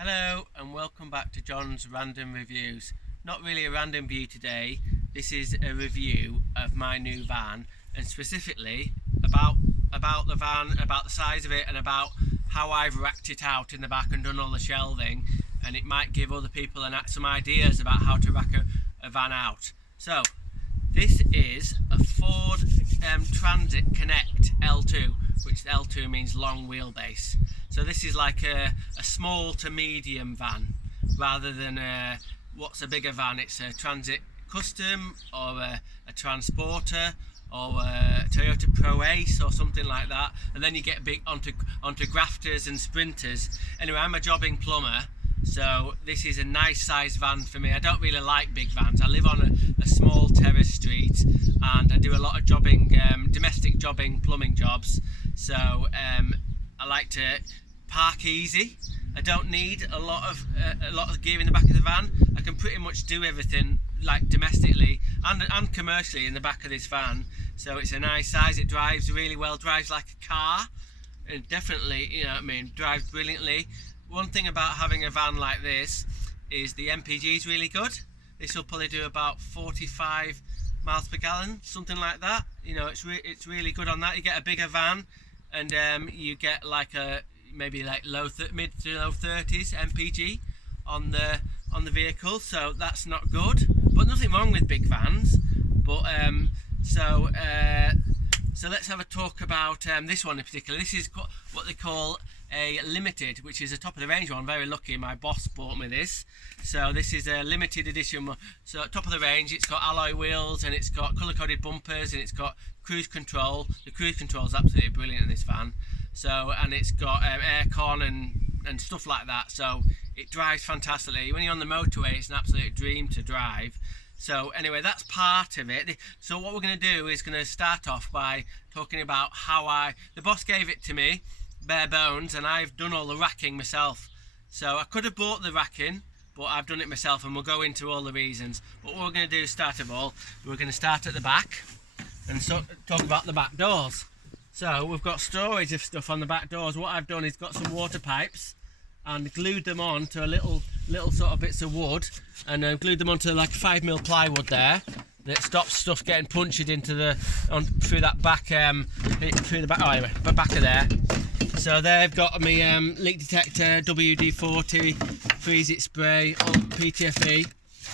Hello and welcome back to John's Random Reviews. Not really a random view today, this is a review of my new van, and specifically about the van, about the size of it, and about how I've racked it out in the back and done all the shelving, and it might give other people some ideas about how to rack a van out. So this is a Ford Transit Connect L2, which L2 means long wheelbase. So this is like a small to medium van, rather than what's a bigger van. It's a Transit Custom or a Transporter or a Toyota Pro Ace or something like that, and then you get big onto grafters and sprinters. Anyway, I'm a jobbing plumber, so this is a nice size van for me. I don't really like big vans. I live on a small terrace street and I do a lot of jobbing, domestic jobbing plumbing jobs, so I like to park easy. I don't need a lot of gear in the back of the van. I can pretty much do everything like domestically and commercially in the back of this van. So it's a nice size. It drives really well, drives like a car, and definitely, you know what I mean, drives brilliantly. One thing about having a van like this is the MPG is really good. This will probably do about 45 miles per gallon, something like that. You know, it's really good on that. You get a bigger van, and you get like maybe like mid to low 30s MPG on the vehicle, so that's not good. But nothing wrong with big vans. But so let's have a talk about this one in particular. This is what they call a limited, which is a top of the range one. Very lucky, my boss bought me this. So this is a limited edition. So top of the range, it's got alloy wheels and it's got colour-coded bumpers and it's got cruise control. The cruise control is absolutely brilliant in this van. So, and it's got aircon and stuff like that. So it drives fantastically. When you're on the motorway, it's an absolute dream to drive. So anyway, that's part of it. So what we're going to do is going to start off by talking about how the boss gave it to me, bare bones, and I've done all the racking myself. So I could have bought the racking, but I've done it myself, and we'll go into all the reasons. But what we're going to do, start of all, we're going to start at the back and talk about the back doors. So we've got storage of stuff on the back doors. What I've done is got some water pipes and glued them on to a little sort of bits of wood, and glued them onto like 5mm plywood there that stops stuff getting punctured into through that back back of there. So they've got my leak detector, WD-40, freeze it spray, all PTFE.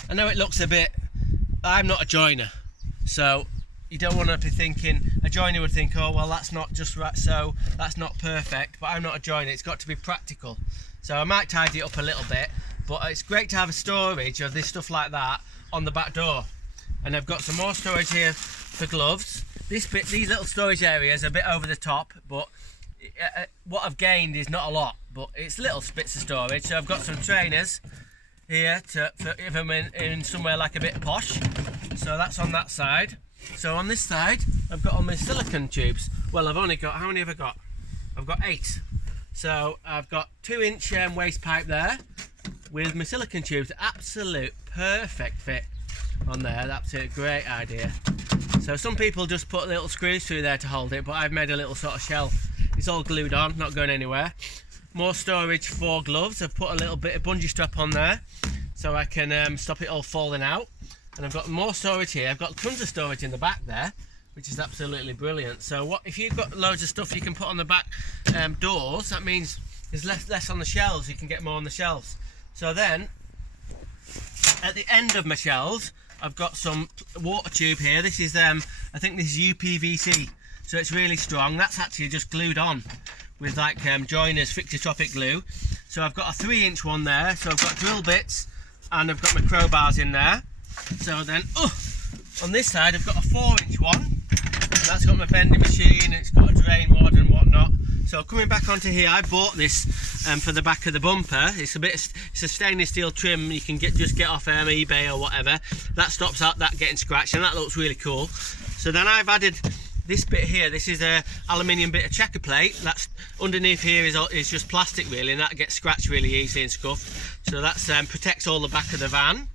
I know it looks a bit, I'm not a joiner, so you don't want to be thinking, a joiner would think, oh well, that's not just right, so that's not perfect. But I'm not a joiner, it's got to be practical. So I might tidy it up a little bit, but it's great to have a storage of this stuff like that on the back door. And I've got some more storage here for gloves. These little storage areas are a bit over the top, but what I've gained is not a lot, but it's little bits of storage. So I've got some trainers here if I'm in somewhere like a bit posh. So that's on that side. So on this side, I've got all my silicone tubes. Well, I've only got, how many have I got? I've got 8. So I've got 2-inch waste pipe there with my silicone tubes. Absolute perfect fit on there. That's a great idea. So some people just put little screws through there to hold it, but I've made a little sort of shelf. It's all glued on, not going anywhere. More storage for gloves. I've put a little bit of bungee strap on there so I can stop it all falling out. And I've got more storage here. I've got tons of storage in the back there, which is absolutely brilliant. So if you've got loads of stuff you can put on the back doors, that means there's less on the shelves. You can get more on the shelves. So then, at the end of my shelves, I've got some water tube here. This is, I think this is UPVC, so it's really strong. That's actually just glued on with like joiners, fixotropic glue. So I've got a 3-inch one there. So I've got drill bits and I've got my crowbars in there. So then, on this side, I've got a 4-inch one. That's got my bending machine. It's got a drain rod and whatnot. So coming back onto here, I bought this for the back of the bumper. It's a stainless steel trim. You can just get off eBay or whatever. That stops out that getting scratched, and that looks really cool. So then I've added this bit here. This is a aluminium bit of checker plate. That's underneath here is just plastic really, and that gets scratched really easily and scuffed. So that protects all the back of the van.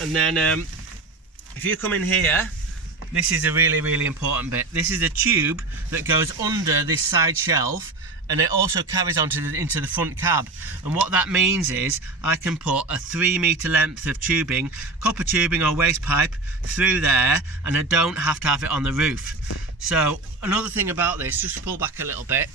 And then if you come in here, this is a really important bit. This is a tube that goes under this side shelf and it also carries on to into the front cab. And what that means is I can put a 3 metre length of tubing, copper tubing or waste pipe through there, and I don't have to have it on the roof. So another thing about this, just to pull back a little bit,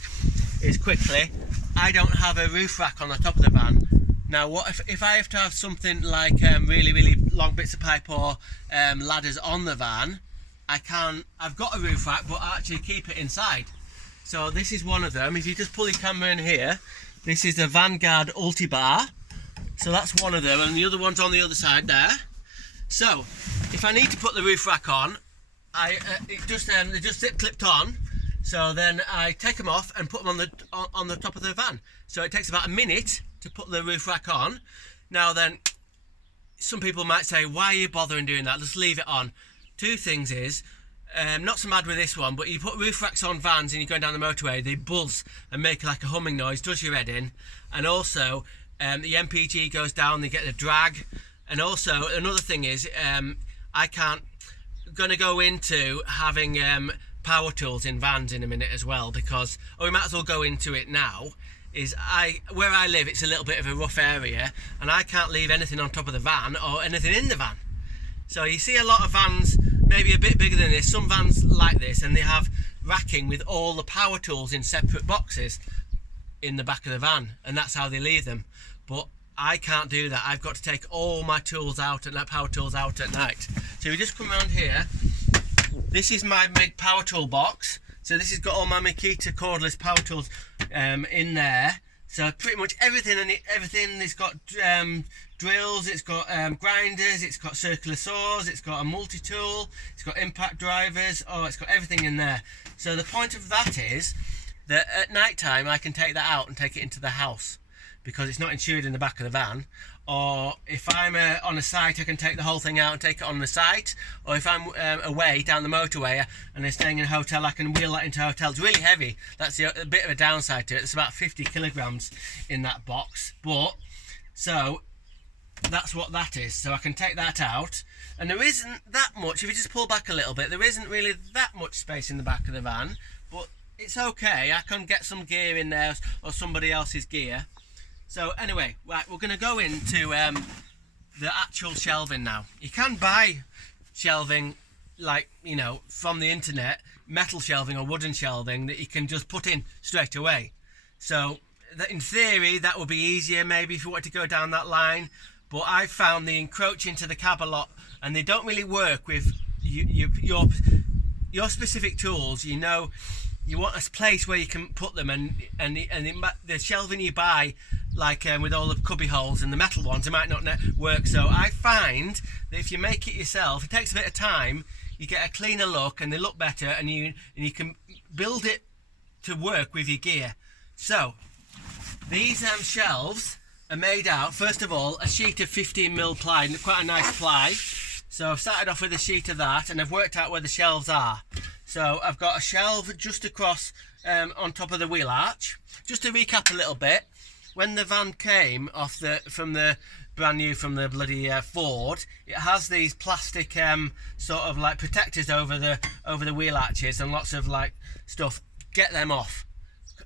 is quickly, I don't have a roof rack on the top of the van. Now what if I have to have something like really long bits of pipe or ladders on the van, I've got a roof rack, but I actually keep it inside. So this is one of them. If you just pull your camera in here, this is the Vanguard Ultibar. So that's one of them, and the other one's on the other side there. So if I need to put the roof rack on, they just sit clipped on. So then I take them off and put them on the top of the van. So it takes about a minute to put the roof rack on. Now then, some people might say, why are you bothering doing that? Just leave it on. Two things is, not so mad with this one, but you put roof racks on vans and you're going down the motorway, they buzz and make like a humming noise, does your head in. And also, the MPG goes down, they get the drag. And also, another thing is, going to go into having power tools in vans in a minute as well, because, we might as well go into it now, where I live, it's a little bit of a rough area, and I can't leave anything on top of the van or anything in the van. So you see a lot of vans, maybe a bit bigger than this, some vans like this, and they have racking with all the power tools in separate boxes in the back of the van, and that's how they leave them. But I can't do that. I've got to take all my tools out, and power tools out at night. So we just come around here. This is my big power tool box. So this has got all my Makita cordless power tools in there. So pretty much everything in it, it's got drills, it's got grinders, it's got circular saws, it's got a multi-tool, it's got impact drivers, it's got everything in there. So the point of that is that at night time I can take that out and take it into the house, because it's not insured in the back of the van. Or if I'm on a site, I can take the whole thing out and take it on the site. Or if I'm away down the motorway and I'm staying in a hotel, I can wheel that into a hotel. It's really heavy. That's a bit of a downside to it. It's about 50 kilograms in that box. But, so, that's what that is. So I can take that out. And there isn't that much, if you just pull back a little bit, there isn't really that much space in the back of the van. But it's okay. I can get some gear in there, or somebody else's gear. So anyway, right, we're going to go into the actual shelving now. You can buy shelving, like, you know, from the internet, metal shelving or wooden shelving that you can just put in straight away. So in theory, that would be easier maybe if you want to go down that line. But I've found they encroach into the cab a lot, and they don't really work with your specific tools. You know, you want a place where you can put them, and the shelving you buy, like with all the cubby holes and the metal ones, it might not work. So I find that if you make it yourself, it takes a bit of time, you get a cleaner look and they look better, and you can build it to work with your gear. So these shelves are made out, first of all, a sheet of 15mm ply, quite a nice ply. So I've started off with a sheet of that, and I've worked out where the shelves are. So I've got a shelf just across on top of the wheel arch. Just to recap a little bit, when the van came from the bloody Ford, it has these plastic sort of like protectors over the wheel arches and lots of like stuff. Get them off.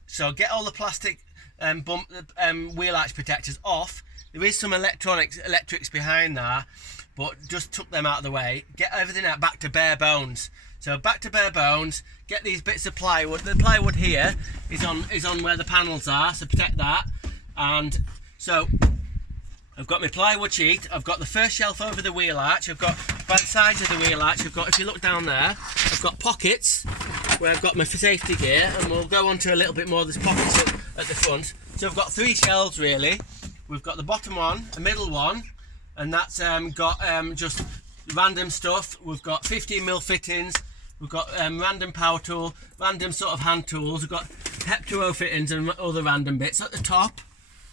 So get all the plastic wheel arch protectors off. There is some electrics behind there, but just took them out of the way. Get everything out back to bare bones. So back to bare bones. Get these bits of plywood. The plywood here is on where the panels are, so protect that. And so I've got my plywood sheet. I've got the first shelf over the wheel arch. I've got by the sides of the wheel arch. I've got, if you look down there, I've got pockets where I've got my safety gear, and we'll go on to a little bit more of this pockets at the front. So I've got 3 shelves really. We've got the bottom one, a middle one, and that's got just random stuff. We've got 15mm fittings. We've got random power tool, random sort of hand tools. We've got Hep2O fittings and other random bits. At the top,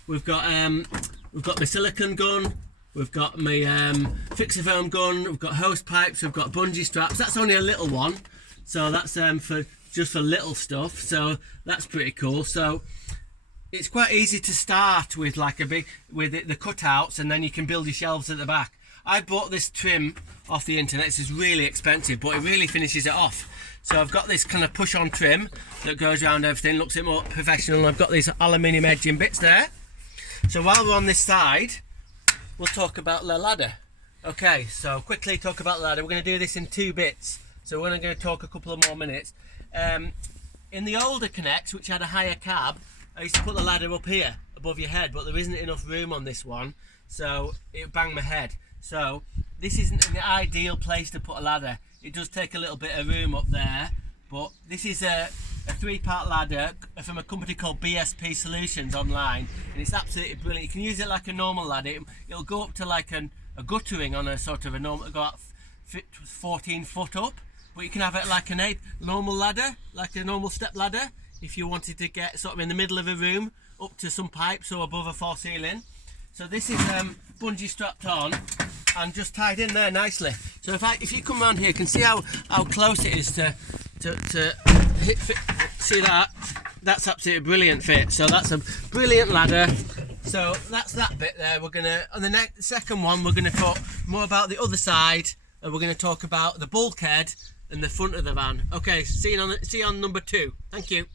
we've got my silicone gun. We've got my fixer-foam gun. We've got hose pipes. We've got bungee straps. That's only a little one, so that's for little stuff. So that's pretty cool. So it's quite easy to start with like with the cutouts, and then you can build your shelves at the back. I bought this trim off the internet. This is really expensive, but it really finishes it off. So I've got this kind of push-on trim that goes around everything, looks a bit more professional. I've got these aluminium edging bits there. So while we're on this side, we'll talk about the ladder. Okay, so quickly talk about the ladder. We're going to do this in 2 bits. So we're going to talk a couple of more minutes. In the older Connects, which had a higher cab, I used to put the ladder up here above your head, but there isn't enough room on this one, so it banged my head. So this isn't an ideal place to put a ladder. It does take a little bit of room up there, but this is a 3-part ladder from a company called BSP Solutions online, and it's absolutely brilliant. You can use it like a normal ladder. It'll go up to like a guttering on a sort of a normal, go out 14 foot up, but you can have it like a normal ladder, like a normal step ladder, if you wanted to get sort of in the middle of a room up to some pipes or above a false ceiling. So this is bungee strapped on and just tied in there nicely. So if you come around here, you can see how close it is to hit fit. See that? That's absolutely a brilliant fit. So that's a brilliant ladder. So that's that bit there. We're gonna, on the second one, we're gonna talk more about the other side, and we're gonna talk about the bulkhead and the front of the van. Okay, see you on number 2. Thank you.